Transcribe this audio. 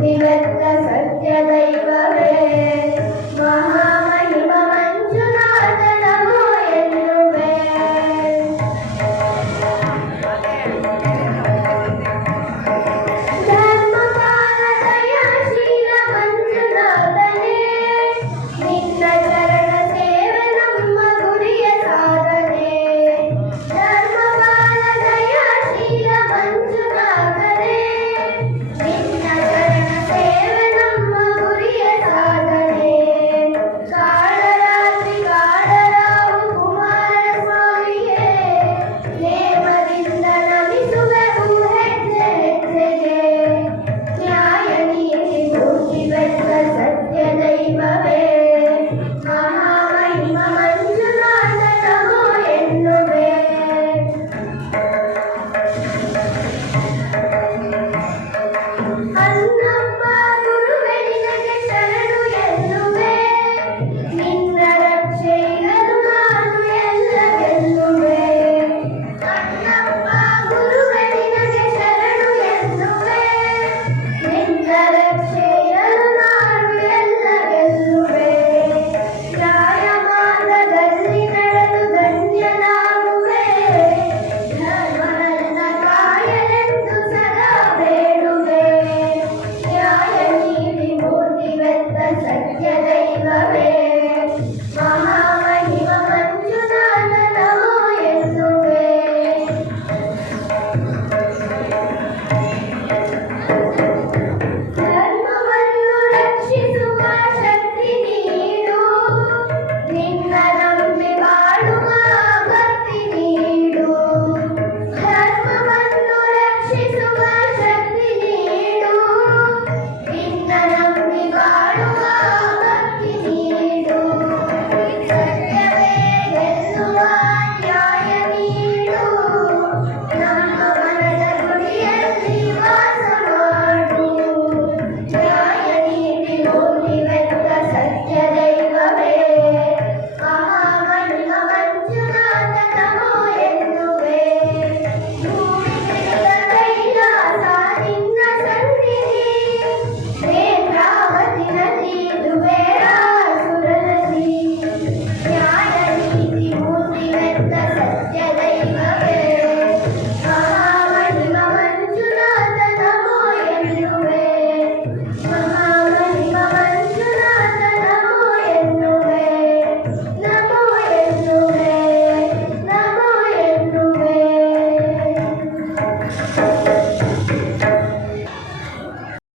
你们在世界的英文。